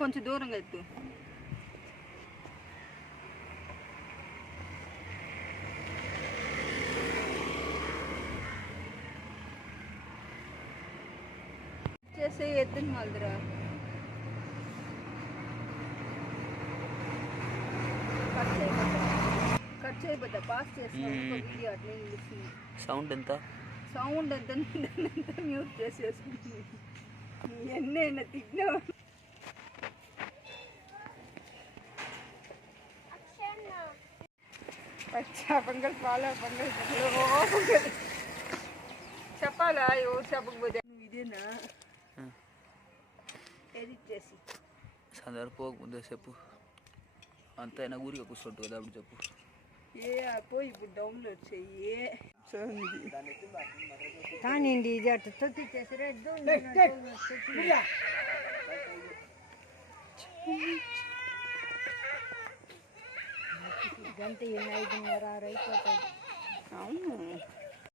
కొంచెం దూరంగా ఎత్తు. చేసే ఎత్తుని మళ్ళీరా కట్ చేయబోద్దా పాస్ చేస్తాను వీడియో అట్లే నిలుస్తుంది. సౌండ్ ఎంత మ్యూట్ చేసేసుకుంటుంది. ఎన్నైనా తిన్నా పొంగల్ పాల పొంగల్ చెప్పాలా ఎవరు చెప్పకపోతే నువ్వు ఇదేనా ఎడిట్ చేసి సందర్భోకముందే చెప్పు. అంతైనా ఊరిగా కూర్చుంటు కదా అప్పుడు చెప్పు. పోయి ఇప్పుడు డౌన్లోడ్ చెయ్యి. కానీ ఇది అట్లా తొక్కిచ్చేసి గంట 5:30 6